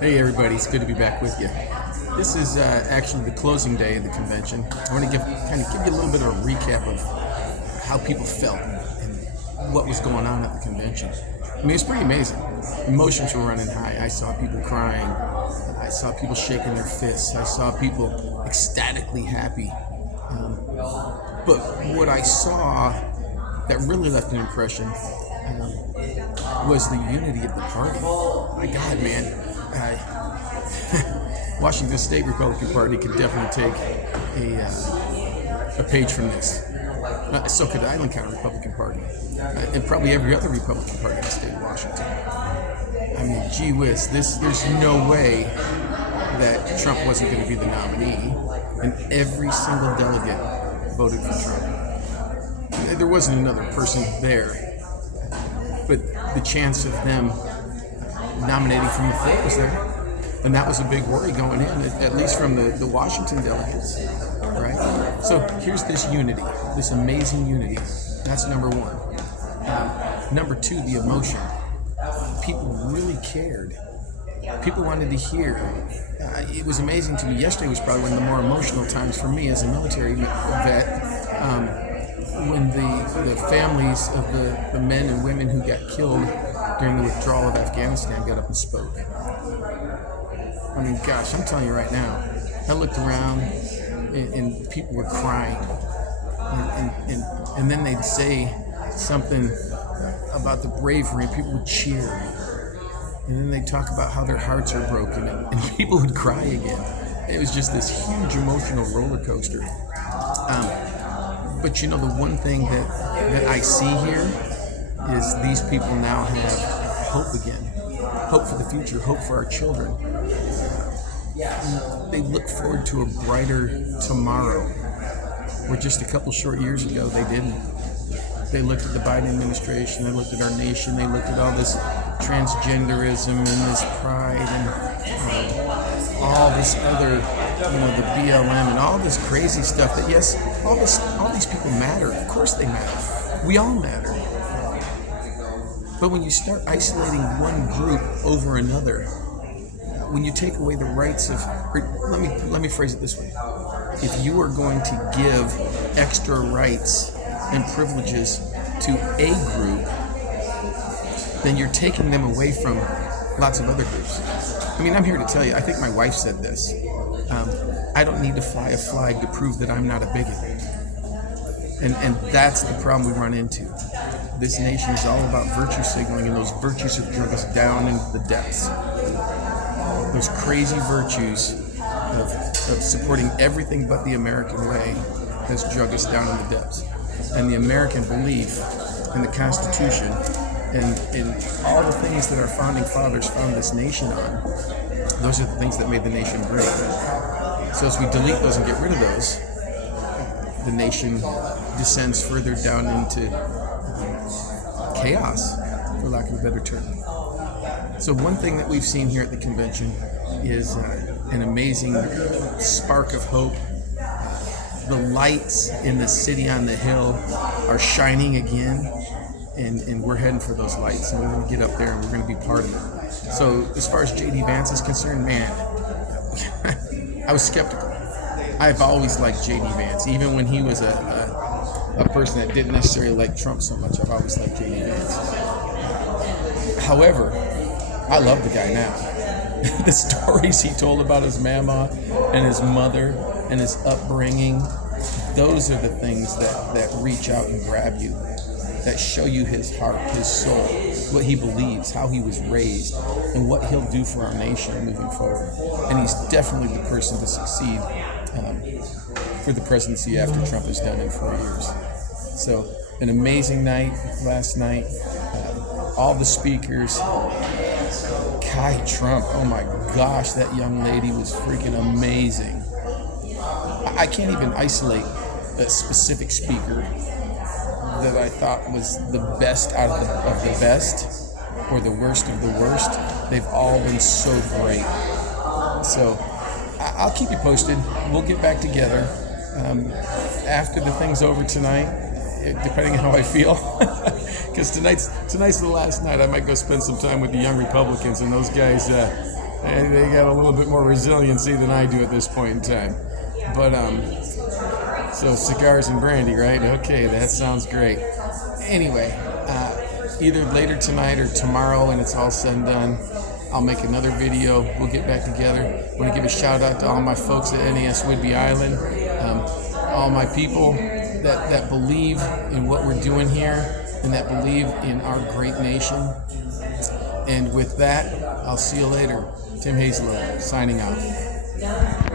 Hey everybody, it's good to be back with you. This is actually the closing day of the convention. I want to give you a little bit of a recap of how people felt and what was going on at the convention. I mean, it's pretty amazing. Emotions were running high. I saw people crying. I saw people shaking their fists. I saw people ecstatically happy. But what I saw that really left an impression was the unity of the party. My God, man. Washington State Republican Party could definitely take a page from this. So could the Island County Republican Party, and probably every other Republican Party in the state of Washington. I mean, gee whiz, there's no way that Trump wasn't going to be the nominee, and every single delegate voted for Trump. There wasn't another person there, but the chance of them nominating from the floor was there. And that was a big worry going in, at least from the Washington delegates, right? So here's this unity, this amazing unity. That's number one. Number two, the emotion. People really cared. People wanted to hear. It was amazing to me. Yesterday was probably one of the more emotional times for me as a military vet. When the families of the men and women who got killed during the withdrawal of Afghanistan got up and spoke. I mean, gosh, I'm telling you right now, I looked around and people were crying. And then they'd say something about the bravery and people would cheer. And then they'd talk about how their hearts are broken and people would cry again. It was just this huge emotional roller coaster. But you know, the one thing that I see here is these people now have hope again. Hope for the future, hope for our children. They look forward to a brighter tomorrow, where just a couple short years ago they didn't. They looked at the Biden administration, they looked at our nation, they looked at all this transgenderism and this pride and all this other, the BLM and all this crazy stuff that, yes, all these people matter. Of course they matter. We all matter. But when you start isolating one group over another, when you take away the rights of, let me phrase it this way. If you are going to give extra rights and privileges to a group, then you're taking them away from lots of other groups. I mean, I'm here to tell you, I think my wife said this. I don't need to fly a flag to prove that I'm not a bigot. And that's the problem we run into. This nation is all about virtue signaling, and those virtues have drug us down into the depths. Those crazy virtues of supporting everything but the American way has drug us down in the depths. And the American belief in the Constitution and in all the things that our founding fathers found this nation on, those are the things that made the nation great. So as we delete those and get rid of those, the nation descends further down into chaos, for lack of a better term. So one thing that we've seen here at the convention is an amazing spark of hope. The lights in the city on the hill are shining again, and we're heading for those lights, and we're going to get up there and we're going to be part of it. So as far as J.D. Vance is concerned, man, I was skeptical. I've always liked J.D. Vance, even when he was a person that didn't necessarily like Trump so much. I've always liked J.D. Vance. However, I love the guy now. The stories he told about his mama and his mother and his upbringing, those are the things that reach out and grab you, that show you his heart, his soul, what he believes, how he was raised, and what he'll do for our nation moving forward. And he's definitely the person to succeed for the presidency after Trump is done in 4 years. So, an amazing night last night. All the speakers. Kai Trump, oh my gosh, that young lady was freaking amazing. I can't even isolate a specific speaker that I thought was the best out of the best or the worst of the worst. They've all been so great. So I'll keep you posted. We'll get back together after the thing's over tonight, depending on how I feel. Because tonight's the last night. I might go spend some time with the young Republicans, and those guys And they got a little bit more resiliency than I do at this point in time. But so cigars and brandy, right? Okay, that sounds great. Anyway, either later tonight or tomorrow when it's all said and done, I'll make another video. We'll get back together. I want to give a shout out to all my folks at NAS Whidbey Island, all my people that believe in what we're doing here and that believe in our great nation. And with that, I'll see you later. Tim Hazelow, signing off.